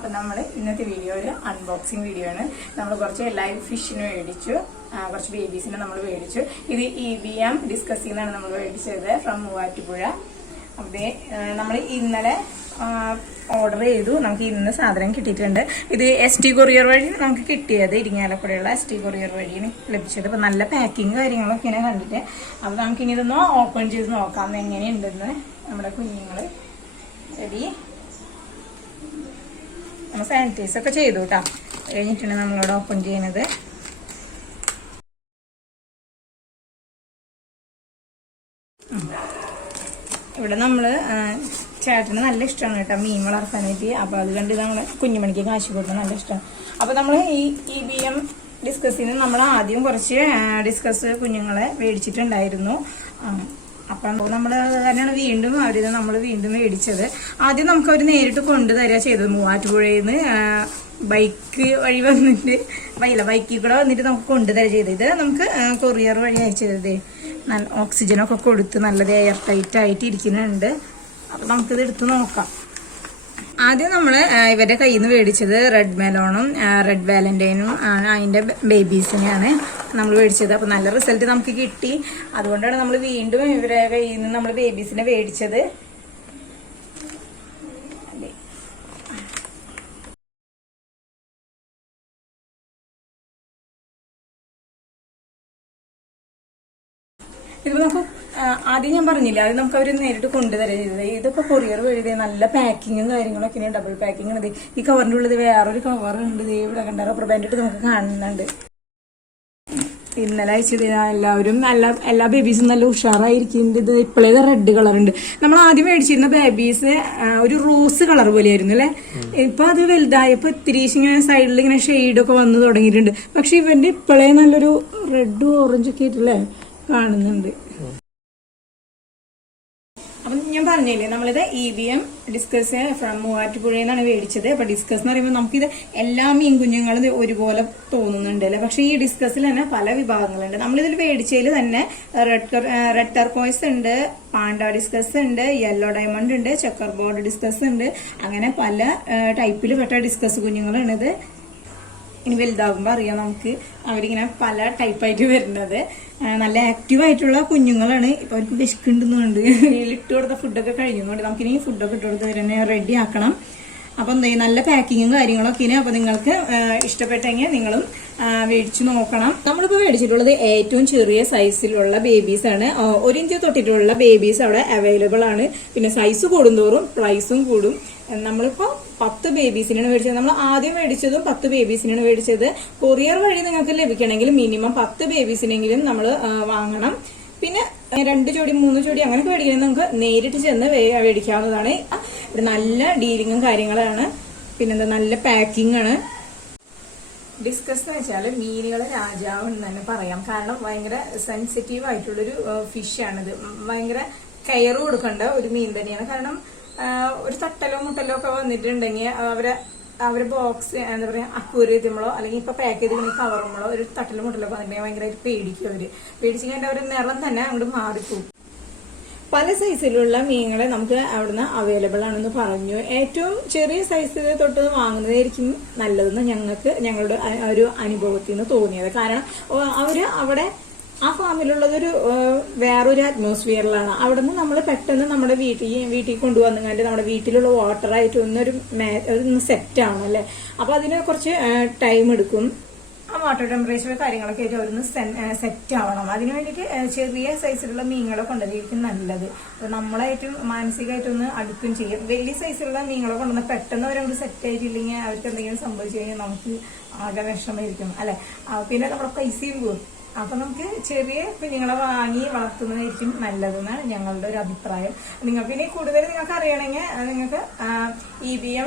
അപ്പോൾ നമ്മൾ ഇന്നത്തെ വീഡിയോ ഒരു അൺബോക്സിംഗ് വീഡിയോ ആണ്. നമ്മൾ കുറച്ച് ലൈവ് ഫിഷിനെ മേടിച്ചു, കുറച്ച് ബേബീസിനെ നമ്മൾ മേടിച്ചു. ഇത് EBM ഡിസ്കസ് എന്നാണ് നമ്മൾ മേടിച്ചത് ഫ്രം മൂവാറ്റുപുഴ. അതെ, നമ്മൾ ഇന്നലെ ഓർഡർ ചെയ്തു, നമുക്ക് ഇന്ന് സാധനം കിട്ടിയിട്ടുണ്ട്. ഇത് ST കൊറിയർ വഴി നമുക്ക് കിട്ടിയത്, ഇരിങ്ങാലക്കുടയുള്ള ST കൊറിയർ വഴിയാണ് ലഭിച്ചത്. അപ്പോൾ നല്ല പാക്കിങ് കാര്യങ്ങളൊക്കെയാണ് കണ്ടിട്ട്. അപ്പോൾ നമുക്കിനി ഇതൊന്ന് ഓപ്പൺ ചെയ്ത് നോക്കാം എങ്ങനെയുണ്ടെന്ന്. നമ്മുടെ കുഞ്ഞുങ്ങൾ ശരി നമ്മൾ സാനിറ്റൈസ് ഒക്കെ ചെയ്തു കേട്ടോ. കഴിഞ്ഞിട്ടാണ് നമ്മളിവിടെ ഓപ്പൺ ചെയ്യുന്നത്. ഇവിടെ നമ്മൾ ചേട്ടന് നല്ല ഇഷ്ടമാണ് കേട്ടോ മീൻ വളർത്താനായിട്ട്. അപ്പോൾ അത് കണ്ട് നമ്മൾ കുഞ്ഞുമണിക്ക് കാശ് കൊടുക്കാൻ നല്ല ഇഷ്ടമാണ്. അപ്പോൾ നമ്മൾ ഈ EBM ഡിസ്കസിന് നമ്മൾ ആദ്യം കുറച്ച് ഡിസ്കസ് കുഞ്ഞുങ്ങളെ മേടിച്ചിട്ടുണ്ടായിരുന്നു. അപ്പം നമ്മൾ തന്നെയാണ് വീണ്ടും നമ്മൾ വീണ്ടും മേടിച്ചത്. ആദ്യം നമുക്ക് അവർ നേരിട്ട് കൊണ്ടുതരിക ചെയ്തത് മൂവാറ്റുപുഴയിൽ നിന്ന് ബൈക്ക് വഴി വന്നിട്ട് ബൈക്കിൽ കൂടെ വന്നിട്ട് നമുക്ക് കൊണ്ടുതരിക ചെയ്തത്. ഇത് നമുക്ക് കൊറിയർ വഴി അയച്ചത്. നല്ല ഓക്സിജനൊക്കെ കൊടുത്ത് നല്ലത് എയർ ടൈറ്റ് ആയിട്ട് ഇരിക്കുന്നുണ്ട്. അപ്പം നമുക്കിത് എടുത്ത് നോക്കാം. ആദ്യം നമ്മൾ ഇവരുടെ കയ്യിൽ നിന്ന് മേടിച്ചത് റെഡ് മെലോണും റെഡ് വാലന്റൈനും അതിൻ്റെ ബേബീസിനെയാണ് നമ്മൾ മേടിച്ചത്. അപ്പോൾ നല്ല റിസൾട്ട് നമുക്ക് കിട്ടി. അതുകൊണ്ടാണ് നമ്മൾ വീണ്ടും ഇവരുടെ കയ്യിൽ നിന്ന് നമ്മൾ ബേബീസിനെ മേടിച്ചത്. ഇതിപ്പോൾ നമുക്ക് ആദ്യം ഞാൻ പറഞ്ഞില്ല, അത് നമുക്ക് അവർ നേരിട്ട് കൊണ്ടുതരാ ചെയ്തത്. ഇതിപ്പോൾ കൊറിയർ വഴി നല്ല പാക്കിങ്ങും കാര്യങ്ങളൊക്കെ ഡബിൾ പാക്കിങ് ഉണ്ട്. ഈ കവറിൻ്റെ ഉള്ളത് വേറൊരു കവറുണ്ട്, ഇവിടെ കണ്ട റബ്ബർ ബാൻഡ് നമുക്ക് കാണുന്നുണ്ട്. ഇന്നലെ അയച്ചത് എല്ലാവരും എല്ലാ ബേബീസും നല്ല ഉഷാറായിരിക്കുന്നുണ്ട്. ഇത് ഇപ്പോഴേ റെഡ് കളർ ഉണ്ട്. നമ്മൾ ആദ്യം മേടിച്ചിരുന്ന ബേബീസ് ഒരു റോസ് കളർ പോലെയായിരുന്നു അല്ലെ. ഇപ്പൊ അത് വലുതായപ്പോ ഇത്തിരി ഇങ്ങനെ സൈഡിൽ ഇങ്ങനെ ഷെയ്ഡൊക്കെ വന്ന് തുടങ്ങിയിട്ടുണ്ട്. പക്ഷെ ഇവന്റെ ഇപ്പോഴേ നല്ലൊരു റെഡും ഓറഞ്ചൊക്കെ ആയിട്ടല്ലേ കാണുന്നുണ്ട്. അപ്പം ഞാൻ പറഞ്ഞില്ലേ, നമ്മളിത് EBM ഡിസ്കസ് ഫ്രം മൂവാറ്റുപുഴയിൽ നിന്നാണ് മേടിച്ചത്. അപ്പൊ ഡിസ്കസ് എന്ന് പറയുമ്പോൾ നമുക്കിത് എല്ലാ മീൻ കുഞ്ഞുങ്ങളും ഒരുപോലെ തോന്നുന്നുണ്ട് അല്ലെ. പക്ഷെ ഈ ഡിസ്കസിൽ തന്നെ പല വിഭാഗങ്ങളുണ്ട്. നമ്മളിതിൽ മേടിച്ചതിൽ തന്നെ റെഡ് ടർക്കോയ്സ് ഉണ്ട്, പാണ്ട ഡിസ്കസ് ഉണ്ട്, യെല്ലോ ഡയമണ്ട് ഉണ്ട്, ചെക്കർ ബോർഡ് ഡിസ്കസ് ഉണ്ട്. അങ്ങനെ പല ടൈപ്പിൽ പെട്ട ഡിസ്കസ് കുഞ്ഞുങ്ങളാണിത്. ഇനി വലുതാകുമ്പോൾ അറിയാം നമുക്ക് അവരിങ്ങനെ പല ടൈപ്പായിട്ട് വരുന്നത്. നല്ല ആക്റ്റീവ് ആയിട്ടുള്ള കുഞ്ഞുങ്ങളാണ്. ഇപ്പൊ അവർക്ക് വിശക്കുന്നുണ്ട്, ഇട്ട് കൊടുത്ത ഫുഡൊക്കെ കഴിയുന്നുണ്ട്. നമുക്കിനി ഫുഡൊക്കെ ഇട്ട് കൊടുത്ത് തന്നെ റെഡി ആക്കണം. അപ്പം എന്താ നല്ല പാക്കിങ്ങും കാര്യങ്ങളൊക്കെ ഇനി. അപ്പൊ നിങ്ങൾക്ക് ഇഷ്ടപ്പെട്ടെങ്കിൽ നിങ്ങളും മേടിച്ചു നോക്കണം. നമ്മളിപ്പോൾ മേടിച്ചിട്ടുള്ളത് ഏറ്റവും ചെറിയ സൈസിലുള്ള ബേബീസ് ആണ്. 1 ഇഞ്ച് തൊട്ടിട്ടുള്ള ബേബീസ് അവിടെ അവൈലബിൾ ആണ്. പിന്നെ സൈസ് കൂടുന്തോറും പ്രൈസും കൂടും. നമ്മളിപ്പോ 10 ബേബീസിനാണ് മേടിച്ചത്. നമ്മൾ ആദ്യം മേടിച്ചതും 10 ബേബീസിനാണ് മേടിച്ചത്. കൊറിയർ വഴി നിങ്ങൾക്ക് ലഭിക്കണമെങ്കിൽ മിനിമം 10 ബേബീസിനെങ്കിലും നമ്മൾ വാങ്ങണം. പിന്നെ 2 ജോഡി 3 ജോഡി അങ്ങനെയൊക്കെ മേടിക്കണമെങ്കിൽ നമുക്ക് നേരിട്ട് ചെന്ന് മേടിക്കാവുന്നതാണ്. നല്ല ഡീലിങ്ങും കാര്യങ്ങളാണ്. പിന്നെന്താ നല്ല പാക്കിംഗ് ആണ്. ഡിസ്കസ് എന്ന് വെച്ചാൽ മീനുകളെ രാജാവ് എന്ന് തന്നെ പറയാം. കാരണം ഭയങ്കര സെൻസിറ്റീവ് ആയിട്ടുള്ളൊരു ഫിഷാണിത്. ഭയങ്കര കെയർ കൊടുക്കേണ്ട ഒരു മീൻ തന്നെയാണ്. കാരണം ഒരു തട്ടലോ മുട്ടലോ ഒക്കെ വന്നിട്ടുണ്ടെങ്കിൽ അവരെ ബോക്സ് എന്താ പറയാ അക്വേറിയത്തിമ്മളോ അല്ലെങ്കിൽ ഇപ്പൊ പാക്ക് ചെയ്ത് കവറുമ്പോഴോ ഒരു തട്ടലോ മുട്ടലോ വന്നിട്ടുണ്ടെങ്കിൽ ഭയങ്കരമായിട്ട് പേടിക്കും. പേടിച്ചു കഴിഞ്ഞാൽ അവരുടെ നിറം തന്നെ അങ്ങോട്ട് മാറിപ്പോകും. പല സൈസിലുള്ള മീനുകളെ നമുക്ക് അവിടുന്ന് അവൈലബിൾ ആണെന്ന് പറഞ്ഞു. ഏറ്റവും ചെറിയ സൈസിൽ തൊട്ട് വാങ്ങുന്നതായിരിക്കും നല്ലതെന്ന് ഞങ്ങളുടെ ഒരു അനുഭവത്തിൽ നിന്ന് തോന്നിയത്. കാരണം അവര് അവിടെ ആ ഫാമിലുള്ളതൊരു വേറൊരു അറ്റ്മോസ്ഫിയറിലാണ്. അവിടെ നിന്ന് നമ്മൾ പെട്ടെന്ന് നമ്മുടെ വീട്ടിൽ കൊണ്ടുവന്നിട്ട് നമ്മുടെ വീട്ടിലുള്ള വാട്ടറായിട്ട് ഒന്ന് സെറ്റ് ആവണം അല്ലെ. അപ്പൊ അതിന് കുറച്ച് ടൈം എടുക്കും. ആ വാട്ടർ ടെമ്പറേച്ചർ കാര്യങ്ങളൊക്കെ ആയിട്ട് അവരൊന്ന് സെറ്റ് ആവണം. അതിന് വേണ്ടിയിട്ട് ചെറിയ സൈസിലുള്ള മീനുകളെ കൊണ്ടുവരികയായിരിക്കും നല്ലത്. നമ്മളായിട്ടും മാനസികമായിട്ടൊന്ന് അടുക്കും ചെയ്യും. വലിയ സൈസിലുള്ള മീനുകളെ കൊണ്ടുവന്ന് പെട്ടെന്ന് അവരൊന്ന് സെറ്റ് ആയിട്ടില്ലെങ്കിൽ അവർക്ക് എന്തെങ്കിലും സംഭവിച്ചു കഴിഞ്ഞാൽ നമുക്ക് ആകെ വിഷമമായിരിക്കും അല്ലെ. പിന്നെ നമ്മുടെ പൈസയും പോകും. അപ്പൊ നമുക്ക് ചെറിയ കുഞ്ഞുങ്ങളെ വാങ്ങി വളർത്തുന്നതായിരിക്കും നല്ലതെന്നാണ് ഞങ്ങളുടെ ഒരു അഭിപ്രായം. നിങ്ങൾക്ക് ഇനി കൂടുതൽ നിങ്ങൾക്ക് അറിയണമെങ്കിൽ നിങ്ങൾക്ക് EBM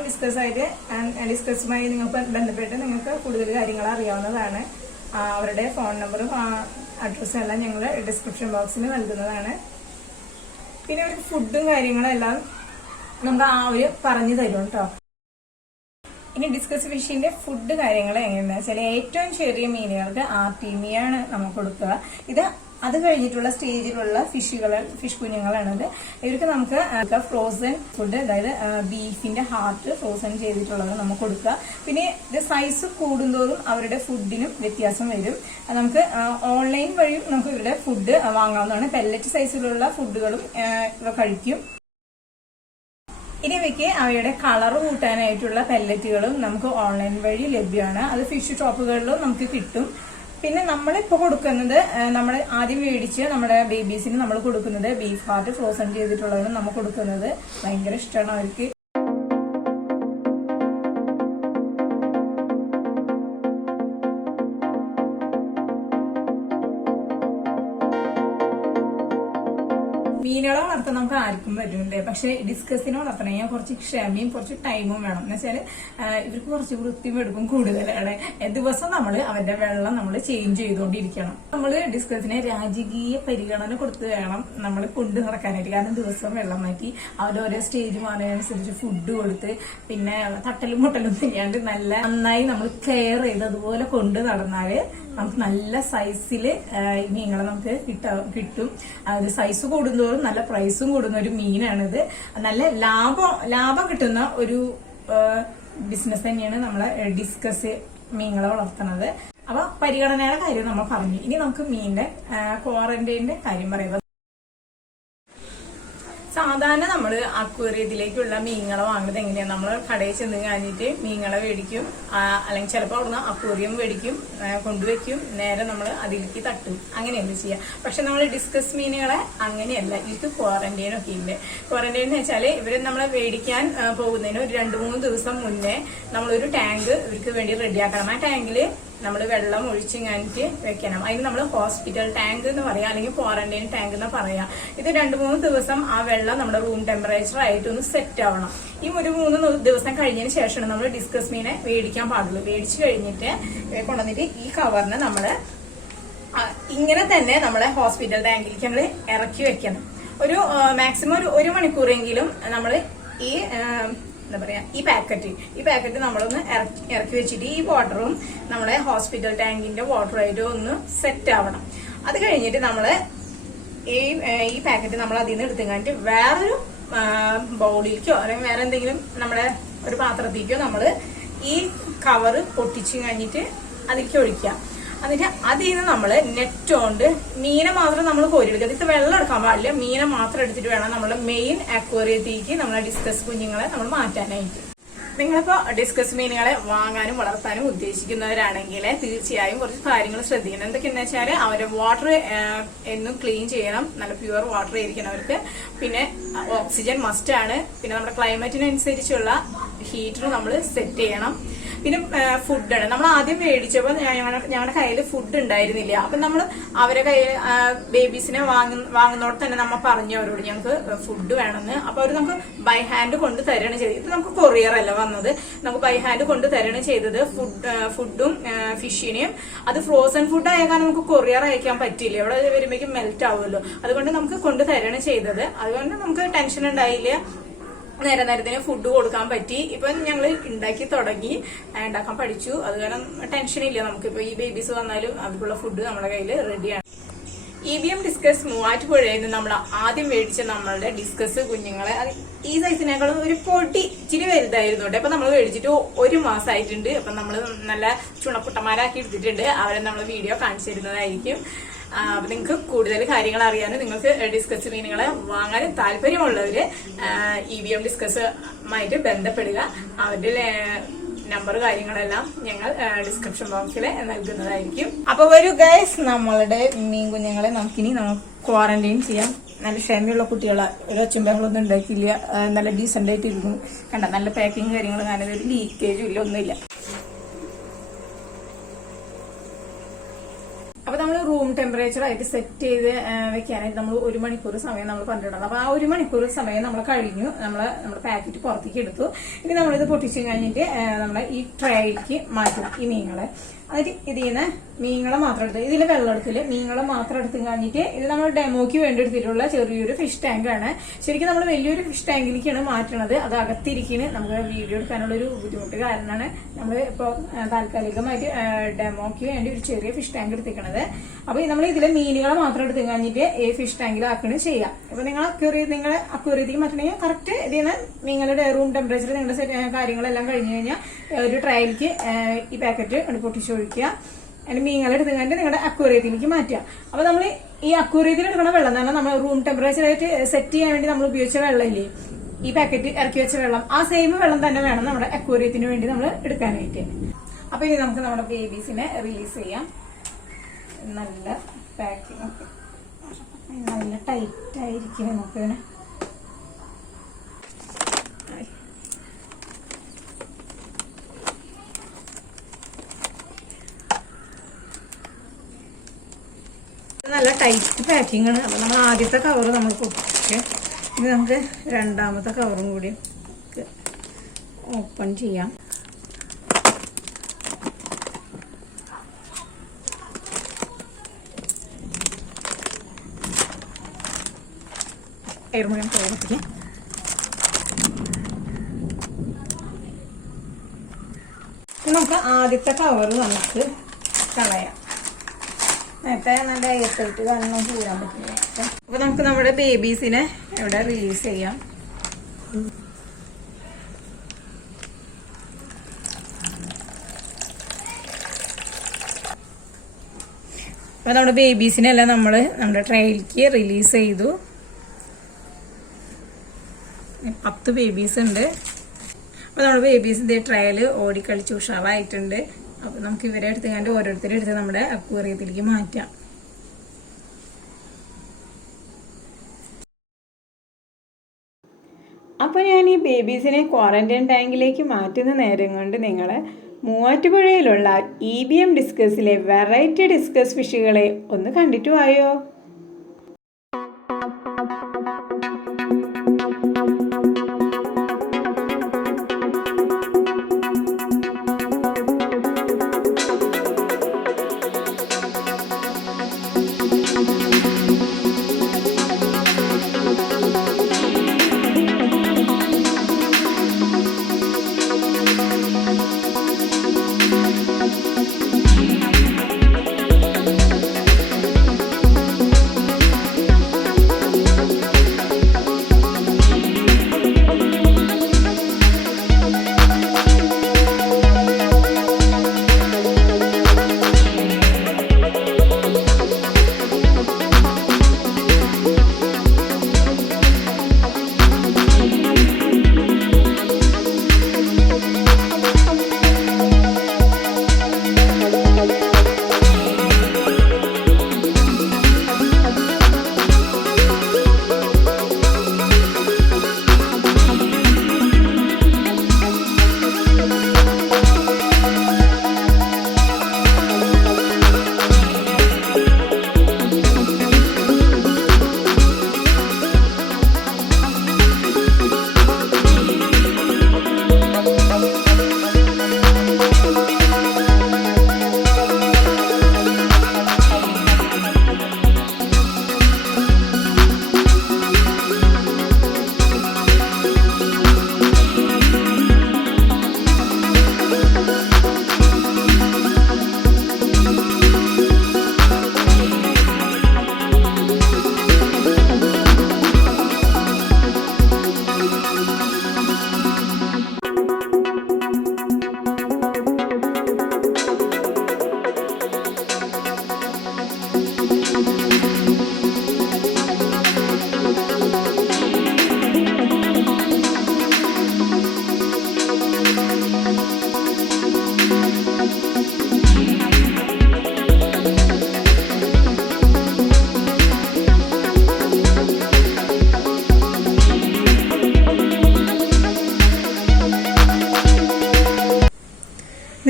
ഡിസ്കസുമായി നിങ്ങൾക്ക് ബന്ധപ്പെട്ട് നിങ്ങൾക്ക് കൂടുതൽ കാര്യങ്ങൾ അറിയാവുന്നതാണ്. അവരുടെ ഫോൺ നമ്പറും അഡ്രസ്സും എല്ലാം ഞങ്ങൾ ഡിസ്ക്രിപ്ഷൻ ബോക്സിൽ നൽകുന്നതാണ്. പിന്നെ അവർക്ക് ഫുഡും കാര്യങ്ങളും എല്ലാം നമുക്ക് അവര് പറഞ്ഞു തരും കേട്ടോ. ഇനി ഡിസ്കസ് ഫിഷിന്റെ ഫുഡ് കാര്യങ്ങൾ എങ്ങനെയാണെന്ന് വെച്ചാൽ ഏറ്റവും ചെറിയ മീനുകൾക്ക് ആർട്ടീമിയാണ് നമുക്ക് കൊടുക്കുക. ഇത് അത് കഴിഞ്ഞിട്ടുള്ള സ്റ്റേജിലുള്ള ഫിഷ് കുഞ്ഞുങ്ങളാണത്. ഇവർക്ക് നമുക്ക് ഫ്രോസൺ ഫുഡ്, അതായത് ബീഫിന്റെ ഹാർട്ട് ഫ്രോസൺ ചെയ്തിട്ടുള്ളത് നമുക്ക് കൊടുക്കുക. പിന്നെ ഇത് സൈസ് കൂടുന്തോറും അവരുടെ ഫുഡിനും വ്യത്യാസം വരും. നമുക്ക് ഓൺലൈൻ വഴി നമുക്ക് ഇവരുടെ ഫുഡ് വാങ്ങാവുന്നതാണ്. പെല്ലറ്റ് സൈസിലുള്ള ഫുഡുകളും ഇവ കഴിക്കും. ഇനി ഇവയ്ക്ക് അവയുടെ കളർ കൂട്ടാനായിട്ടുള്ള പെല്ലറ്റുകളും നമുക്ക് ഓൺലൈൻ വഴി ലഭ്യമാണ്. അത് ഫിഷ് ഷോപ്പുകളിലും നമുക്ക് കിട്ടും. പിന്നെ നമ്മളിപ്പോൾ കൊടുക്കുന്നത്, നമ്മൾ ആദ്യം മേടിച്ച് നമ്മുടെ ബേബീസിന് നമ്മൾ കൊടുക്കുന്നത് ബീഫ് ഹാർട്ട് ഫ്രോസൺ ചെയ്തിട്ടുള്ളതാണ് നമ്മൾ കൊടുക്കുന്നത്. ഭയങ്കര ഇഷ്ടമാണ് അവർക്ക്. മീനുകളെ വളർത്താൻ നമുക്ക് ആർക്കും പറ്റുന്നുണ്ട്. പക്ഷെ ഡിസ്കസിനെ വളർത്തണമെങ്കിൽ കുറച്ച് ക്ഷമയും കുറച്ച് ടൈമും വേണം. എന്ന് വെച്ചാൽ ഇവർക്ക് കുറച്ച് വൃത്തിയും എടുക്കും കൂടുതലാണ്. ദിവസം നമ്മൾ അവരുടെ വെള്ളം നമ്മൾ ചേഞ്ച് ചെയ്തുകൊണ്ടിരിക്കണം. നമ്മൾ ഡിസ്കസിനെ രാജകീയ പരിഗണന കൊടുത്ത് വേണം നമ്മൾ കൊണ്ടു നടക്കാനായിട്ട്. കാരണം ദിവസം വെള്ളം മാറ്റി അവരുടെ ഓരോ സ്റ്റേജ് മാറുന്നതിനനുസരിച്ച് ഫുഡ് കൊടുത്ത് പിന്നെ തട്ടലും മുട്ടലും ചെയ്യാണ്ട് നന്നായി നമ്മൾ കെയർ ചെയ്ത് അതുപോലെ കൊണ്ടു നടന്നാല് നമുക്ക് നല്ല സൈസിൽ മീനുകളെ നമുക്ക് കിട്ടും. അത് സൈസ് കൂടുന്തോറും നല്ല പ്രൈസും കൂടുന്ന ഒരു മീനാണിത്. നല്ല ലാഭം കിട്ടുന്ന ഒരു ബിസിനസ് തന്നെയാണ് നമ്മളെ ഡിസ്കസ് മീനുകളെ വളർത്തുന്നത്. അപ്പൊ പരിഗണനയുടെ കാര്യം നമ്മൾ പറഞ്ഞു. ഇനി നമുക്ക് മീനിന്റെ ക്വാറന്റൈന്റെ കാര്യം പറയുന്നത്. സാധാരണ നമ്മൾ അക്വേറിയത്തിലേക്കുള്ള മീനുകളെ വാങ്ങുന്നത് എങ്ങനെയാണ്? നമ്മൾ കടയിൽ ചെന്ന് കഴിഞ്ഞിട്ട് മീനുകളെ മേടിക്കും, അല്ലെങ്കിൽ ചിലപ്പോൾ അവിടുന്ന് അക്വേറിയം മേടിക്കും, കൊണ്ടുവയ്ക്കും, നേരെ നമ്മൾ അതിലേക്ക് തട്ടും, അങ്ങനെയല്ല ചെയ്യുക. പക്ഷെ നമ്മൾ ഡിസ്കസ് മീനുകളെ അങ്ങനെയല്ല. ഇവർക്ക് ക്വാറന്റൈൻ ഒക്കെ ഉണ്ട്. ക്വാറന്റൈൻ എന്ന് വെച്ചാൽ ഇവർ നമ്മളെ മേടിക്കാൻ പോകുന്നതിന് ഒരു 2-3 ദിവസം മുന്നേ നമ്മളൊരു ടാങ്ക് ഇവർക്ക് വേണ്ടി റെഡിയാക്കണം. ആ ടാങ്കില് നമ്മൾ വെള്ളം ഒഴിച്ച് കഴിഞ്ഞിട്ട് വെക്കണം. അതിന് നമ്മൾ ഹോസ്പിറ്റൽ ടാങ്ക് എന്ന് പറയാം, അല്ലെങ്കിൽ ക്വാറന്റൈൻ ടാങ്ക് എന്ന് പറയാം. ഇത് 2-3 ദിവസം ആ വെള്ളം നമ്മുടെ റൂം ടെമ്പറേച്ചർ ആയിട്ട് ഒന്ന് സെറ്റ് ആവണം. ഈ ഒരു 3 ദിവസം കഴിഞ്ഞതിന് ശേഷമാണ് നമ്മൾ ഡിസ്കസ് മീനെ മേടിക്കാൻ പാടുള്ളൂ. മേടിച്ചു കഴിഞ്ഞിട്ട് കൊണ്ടുവന്നിട്ട് ഈ കവറിന് നമ്മള് ഇങ്ങനെ തന്നെ നമ്മളെ ഹോസ്പിറ്റൽ ടാങ്കിലേക്ക് നമ്മൾ ഇറക്കി വെക്കണം. ഒരു മാക്സിമം ഒരു മണിക്കൂറെങ്കിലും നമ്മൾ ഈ എന്താ പറയാ ഈ പാക്കറ്റ് നമ്മളൊന്ന് ഇറക്കി വെച്ചിട്ട് ഈ വാട്ടറും നമ്മളെ ഹോസ്പിറ്റൽ ടാങ്കിന്റെ വാട്ടറുമായിട്ട് ഒന്ന് സെറ്റ് ആവണം. അത് കഴിഞ്ഞിട്ട് നമ്മള് ഈ പാക്കറ്റ് നമ്മൾ അതിൽ നിന്ന് എടുത്തു കഴിഞ്ഞിട്ട് വേറൊരു ബൗളിലേക്കോ അല്ലെങ്കിൽ വേറെ എന്തെങ്കിലും നമ്മുടെ ഒരു പാത്രത്തിലേക്കോ നമ്മള് ഈ കവറ് പൊട്ടിച്ചു കഴിഞ്ഞിട്ട് അതിലേക്ക് ഒഴിക്കാം. എന്നിട്ട് അതിൽ നിന്ന് നമ്മള് നെറ്റ് കൊണ്ട് മീനെ മാത്രം നമ്മൾ കോരിയെടുക്കുക. ഇതിൽ വെള്ളം എടുക്കാൻ പാടില്ല. മീനെ മാത്രം എടുത്തിട്ട് വേണം നമ്മള് മെയിൻ അക്വേറിയത്തേക്ക് നമ്മളെ ഡിസ്കസ് കുഞ്ഞുങ്ങളെ നമ്മൾ മാറ്റാനായിട്ട്. നിങ്ങളിപ്പോ ഡിസ്കസ് മീനുകളെ വാങ്ങാനും വളർത്താനും ഉദ്ദേശിക്കുന്നവരാണെങ്കിൽ തീർച്ചയായും കുറച്ച് കാര്യങ്ങൾ ശ്രദ്ധിക്കണം. എന്തൊക്കെയാണെന്ന് വെച്ചാൽ അവരുടെ വാട്ടർ എന്നും ക്ലീൻ ചെയ്യണം. നല്ല പ്യുവർ വാട്ടർ ആയിരിക്കണം അവർക്ക്. പിന്നെ ഓക്സിജൻ മസ്റ്റ് ആണ്. പിന്നെ നമ്മുടെ ക്ലൈമറ്റിനനുസരിച്ചുള്ള ഹീറ്റർ നമ്മൾ സെറ്റ് ചെയ്യണം. പിന്നെ ഫുഡാണ്. നമ്മൾ ആദ്യം മേടിച്ചപ്പോൾ ഞങ്ങളുടെ കയ്യിൽ ഫുഡ് ഉണ്ടായിരുന്നില്ല. അപ്പൊ നമ്മൾ അവരെ കയ്യിൽ ബേബീസിനെ വാങ്ങുന്നോട് തന്നെ നമ്മൾ പറഞ്ഞു അവരോട് ഞങ്ങൾക്ക് ഫുഡ് വേണമെന്ന്. അപ്പൊ അവർ നമുക്ക് ബൈ ഹാൻഡ് കൊണ്ട് തരണം ചെയ്തത്. ഇത് നമുക്ക് കൊറിയർ അല്ല വന്നത്, നമുക്ക് ബൈ ഹാൻഡ് കൊണ്ട് തരണം ചെയ്തത്. ഫുഡും ഫിഷിനെയും. അത് ഫ്രോസൺ ഫുഡ് ആയാൽ നമുക്ക് കൊറിയർ അയക്കാൻ പറ്റില്ല, ഇവിടെ വരുമ്പോഴേക്കും മെൽറ്റ് ആവുമല്ലോ. അതുകൊണ്ട് നമുക്ക് കൊണ്ട് തരണം ചെയ്തത്. അതുകൊണ്ട് നമുക്ക് ടെൻഷൻ ഉണ്ടായില്ല. നേരത്തിന് ഫുഡ് കൊടുക്കാൻ പറ്റി. ഇപ്പൊ ഞങ്ങൾ ഉണ്ടാക്കി തുടങ്ങി, ഉണ്ടാക്കാൻ പഠിച്ചു. അത് കാരണം ടെൻഷൻ ഇല്ല നമുക്ക്. ഇപ്പൊ ഈ ബേബീസ് വന്നാലും അവർക്കുള്ള ഫുഡ് നമ്മുടെ കയ്യിൽ റെഡിയാണ്. EBM ഡിസ്കസ് മൂവാറ്റുപുഴയിൽ നിന്ന് നമ്മൾ ആദ്യം മേടിച്ച നമ്മളുടെ ഡിസ്കസ് കുഞ്ഞുങ്ങളെ ഈ സൈസിനേക്കാളും ഒരു പൊടി ഇച്ചിരി വലുതായിരുന്നു കേട്ടോ. അപ്പൊ നമ്മൾ മേടിച്ചിട്ട് 1 മാസമായിട്ടുണ്ട്. അപ്പൊ നമ്മൾ നല്ല ചുണക്കുട്ടന്മാരാക്കി എടുത്തിട്ടുണ്ട്. അവരെ നമ്മൾ വീഡിയോ കാണിച്ചു തരുന്നതായിരിക്കും. അപ്പൊ നിങ്ങൾക്ക് കൂടുതൽ കാര്യങ്ങൾ അറിയാനും നിങ്ങൾക്ക് ഡിസ്കസ് മീനുകളെ വാങ്ങാനും താല്പര്യമുള്ളവര് EBM ഡിസ്കസുമായിട്ട് ബന്ധപ്പെടുക. അവരുടെ നമ്പർ കാര്യങ്ങളെല്ലാം ഞങ്ങൾ ഡിസ്ക്രിപ്ഷൻ ബോക്സിൽ നൽകുന്നതായിരിക്കും. അപ്പൊ വരൂ ഗൈസ്, നമ്മളുടെ മീൻ കുഞ്ഞുങ്ങളെ നമുക്കിനി ക്വാറന്റൈൻ ചെയ്യാം. നല്ല ക്ഷമയുള്ള കുട്ടികളെ ഒരു ഒച്ചമ്പകളൊന്നും ഉണ്ടാക്കിയില്ല. നല്ല ഡീസന്റ് ആയിട്ട് ഇരുന്നു. കണ്ട നല്ല പാക്കിങ് കാര്യങ്ങളും, അങ്ങനെ ഒരു ലീക്കേജും ഇല്ല, ഒന്നുമില്ല. അപ്പൊ നമ്മൾ റൂം ടെമ്പറേച്ചർ ആയിട്ട് സെറ്റ് ചെയ്ത് വെക്കാനായിട്ട് നമ്മൾ 1 മണിക്കൂർ സമയം നമ്മൾ പറഞ്ഞിട്ടുണ്ട്. അപ്പൊ ആ 1 മണിക്കൂർ സമയം നമ്മൾ കഴിഞ്ഞു. നമ്മുടെ പാക്കറ്റ് പുറത്തേക്ക് എടുത്തു. ഇനി നമ്മളിത് പൊട്ടിച്ചു കഴിഞ്ഞിട്ട് നമ്മളെ ഈ ട്രേയിലേക്ക് മാറ്റണം ഈ മീനുകളെ. എന്നിട്ട് ഇതിൽ നിന്ന് മീനുകളെ മാത്രം എടുത്ത്, ഇതിൽ വെള്ളം എടുക്കില്ല, മീനുകളെ മാത്രം എടുത്ത് കഴിഞ്ഞിട്ട് ഇത് നമ്മൾ ഡെമോക്ക് വേണ്ടി എടുത്തിട്ടുള്ള ചെറിയൊരു ഫിഷ് ടാങ്ക് ആണ്. ശരിക്കും നമ്മൾ വലിയൊരു ഫിഷ് ടാങ്കിലേക്കാണ് മാറ്റണത്. അത് അകത്തിരിക്കുന്നത് നമുക്ക് വീഡിയോ എടുക്കാനുള്ള ഒരു ബുദ്ധിമുട്ട് കാരണമാണ് നമ്മൾ ഇപ്പോൾ താൽക്കാലികമായിട്ട് ഡെമോക്ക് വേണ്ടി ഒരു ചെറിയ ഫിഷ് ടാങ്ക് എടുത്തിരിക്കണത്. അപ്പൊ നമ്മൾ ഇതിലെ മീനുകളെ മാത്രം എടുത്ത് കഴിഞ്ഞിട്ട് ഈ ഫിഷ് ടാങ്കിലാക്കണം ചെയ്യാം. അപ്പൊ നിങ്ങളെ അക്വേറിയത്തിലേക്ക് മാറ്റണമെങ്കിൽ കറക്റ്റ് ഇതിന് നിങ്ങളുടെ റൂം ടെമ്പറേച്ചർ നിങ്ങളുടെ കാര്യങ്ങളെല്ലാം കഴിഞ്ഞ് കഴിഞ്ഞാൽ ഒരു ട്രയലിക്ക് ഈ പാക്കറ്റ് പൊട്ടിച്ചൊഴിക്കുക. അതിന് മീനുകളെ എടുത്ത് കഴിഞ്ഞിട്ട് നിങ്ങളുടെ അക്വേറിയത്തിലേക്ക് മാറ്റുക. അപ്പൊ നമ്മൾ ഈ അക്വേറിയത്തിൽ എടുക്കുന്ന വെള്ളം എന്ന് പറഞ്ഞാൽ നമ്മൾ റൂം ടെമ്പറേച്ചറായിട്ട് സെറ്റ് ചെയ്യാൻ വേണ്ടി നമ്മൾ ഉപയോഗിച്ച വെള്ളമില്ലേ, ഈ പാക്കറ്റ് ഇറക്കി വെച്ച വെള്ളം, ആ സെയിം വെള്ളം തന്നെ വേണം നമ്മുടെ അക്വേറിയത്തിന് വേണ്ടി നമ്മൾ എടുക്കാനായിട്ട്. അപ്പൊ ഇനി നമുക്ക് നമ്മുടെ ബേബീസിനെ റിലീസ് ചെയ്യാം. നല്ല പാക്കിങ് ഒക്കെ നല്ല ടൈറ്റ് ആയിരിക്കും. നമുക്കിതിനെ നല്ല ടൈറ്റ് പാക്കിംഗ് ആണ്. അപ്പൊ നമ്മൾ ആദ്യത്തെ കവർ നമ്മൾ പൊട്ടിച്ച് ഇനി നമുക്ക് രണ്ടാമത്തെ കവറും കൂടി ഓപ്പൺ ചെയ്യാം. എയർ മുഴുവൻ പോകത്തില്ല. നമുക്ക് ആദ്യത്തെ കവർ നമുക്ക് കളയാം. നേരത്തെ നല്ല എയർട്ടൈറ്റ് കാരണം ചെയ്യാൻ പറ്റില്ല. അപ്പൊ നമുക്ക് നമ്മുടെ ബേബീസിനെ ഇവിടെ റിലീസ് ചെയ്യാം. അപ്പൊ നമ്മുടെ ബേബീസിനെല്ലാം നമ്മൾ നമ്മുടെ ട്രയലിലേക്ക് റിലീസ് ചെയ്തു. 10 ബേബീസ് ഉണ്ട്. അപ്പൊ നമ്മുടെ ബേബീസിന്റെ ട്രയല് ഓടിക്കളിച്ച് ഉഷാറായിട്ടുണ്ട്. അപ്പൊ നമുക്ക് ഇവരെ എടുത്തുകൊണ്ട് ഓരോരുത്തരും എടുത്ത് നമ്മുടെ അക്വേറിയത്തിലേക്ക് മാറ്റാം. അപ്പൊ ഞാൻ ഈ ബേബീസിനെ ക്വാറന്റൈൻ ടാങ്കിലേക്ക് മാറ്റുന്ന നേരം കൊണ്ട് നിങ്ങളെ മൂവാറ്റുപുഴയിലുള്ള EBM ഡിസ്കസിലെ വെറൈറ്റി ഡിസ്കസ് ഫിഷുകളെ ഒന്ന് കണ്ടിട്ട് പോയോ?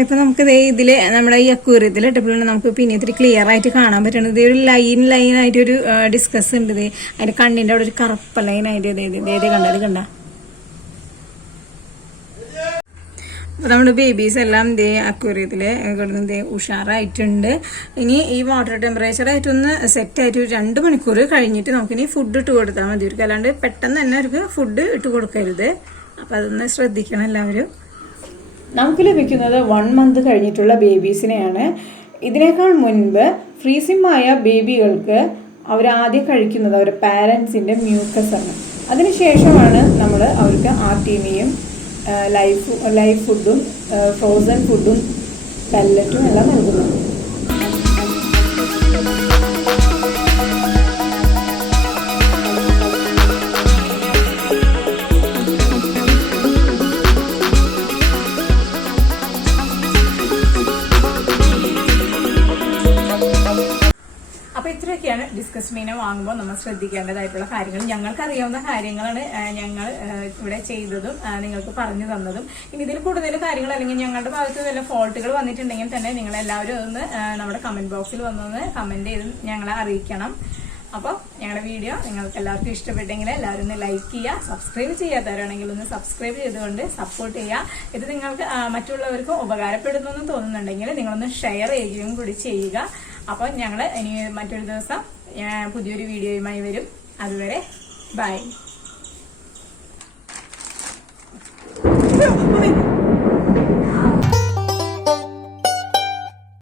ഇപ്പൊ നമുക്ക് ഇതില് നമ്മുടെ ഈ അക്വേറിയത്തിൽ ഇട്ടപ്പോഴാണ് നമുക്ക് പിന്നെ ഇത്തിരി ക്ലിയർ ആയിട്ട് കാണാൻ പറ്റുന്നത്. ഒരു ലൈൻ ആയിട്ട് ഒരു ഡിസ്കസ് ഉണ്ട്. അതിന്റെ കണ്ണിന്റെ അവിടെ ഒരു കറുപ്പ ലൈൻ ആയിട്ട് കണ്ടത് കണ്ട. അപ്പൊ നമ്മുടെ ബേബീസ് എല്ലാം അക്വേറിയത്തില് കിടന്ന് ഉഷാറായിട്ടുണ്ട്. ഇനി ഈ വാട്ടർ ടെമ്പറേച്ചർ ആയിട്ടൊന്ന് സെറ്റ് ആയിട്ട് 2 മണിക്കൂർ കഴിഞ്ഞിട്ട് നമുക്കിനി ഫുഡ് ഇട്ട് കൊടുത്താൽ മതി. അവർക്ക് അല്ലാണ്ട് പെട്ടെന്ന് തന്നെ അവർക്ക് ഫുഡ് ഇട്ട് കൊടുക്കരുത്. അപ്പൊ അതൊന്ന് ശ്രദ്ധിക്കണം എല്ലാവരും. നമുക്ക് ലഭിക്കുന്നത് 1 മന്ത് കഴിഞ്ഞിട്ടുള്ള ബേബീസിനെയാണ്. ഇതിനേക്കാൾ മുൻപ് ഫ്രീസിമായ ബേബികൾക്ക് അവരാദ്യം കഴിക്കുന്നത് അവരുടെ പാരൻസിൻ്റെ മ്യൂക്കസ് ആണ്. അതിനുശേഷമാണ് നമ്മൾ അവർക്ക് ആർട്ടീമിയും ലൈവ് ഫുഡും ഫ്രോസൺ ഫുഡും പെല്ലറ്റും എല്ലാം നൽകുന്നത്. അപ്പോൾ ഇത്രയൊക്കെയാണ് ഡിസ്കസ് മീനെ വാങ്ങുമ്പോൾ നമ്മൾ ശ്രദ്ധിക്കേണ്ടതായിട്ടുള്ള കാര്യങ്ങൾ. ഞങ്ങൾക്കറിയാവുന്ന കാര്യങ്ങളാണ് ഞങ്ങൾ ഇവിടെ ചെയ്തതും നിങ്ങൾക്ക് പറഞ്ഞു തന്നതും. ഇനി ഇതിൽ കൂടുതൽ കാര്യങ്ങൾ അല്ലെങ്കിൽ ഞങ്ങളുടെ ഭാഗത്ത് വല്ല ഫോൾട്ടുകൾ വന്നിട്ടുണ്ടെങ്കിൽ തന്നെ നിങ്ങളെല്ലാവരും ഒന്ന് നമ്മുടെ കമന്റ് ബോക്സിൽ വന്നൊന്ന് കമന്റ് ചെയ്ത് ഞങ്ങളെ അറിയിക്കണം. അപ്പോൾ ഞങ്ങളുടെ വീഡിയോ നിങ്ങൾക്ക് എല്ലാവർക്കും ഇഷ്ടപ്പെട്ടെങ്കിൽ എല്ലാവരും ഒന്ന് ലൈക്ക് ചെയ്യുക. സബ്സ്ക്രൈബ് ചെയ്യാത്തവരാണെങ്കിൽ ഒന്ന് സബ്സ്ക്രൈബ് ചെയ്തുകൊണ്ട് സപ്പോർട്ട് ചെയ്യുക. ഇത് നിങ്ങൾക്ക് മറ്റുള്ളവർക്ക് ഉപകാരപ്പെടുന്നു എന്ന് തോന്നുന്നുണ്ടെങ്കിൽ നിങ്ങളൊന്ന് ഷെയർ ചെയ്യുകയും കൂടി ചെയ്യുക. അപ്പോൾ ഞങ്ങൾ ഇനി മറ്റൊരു ദിവസം പുതിയൊരു വീഡിയോയുമായി വരും. അതുവരെ ബൈ.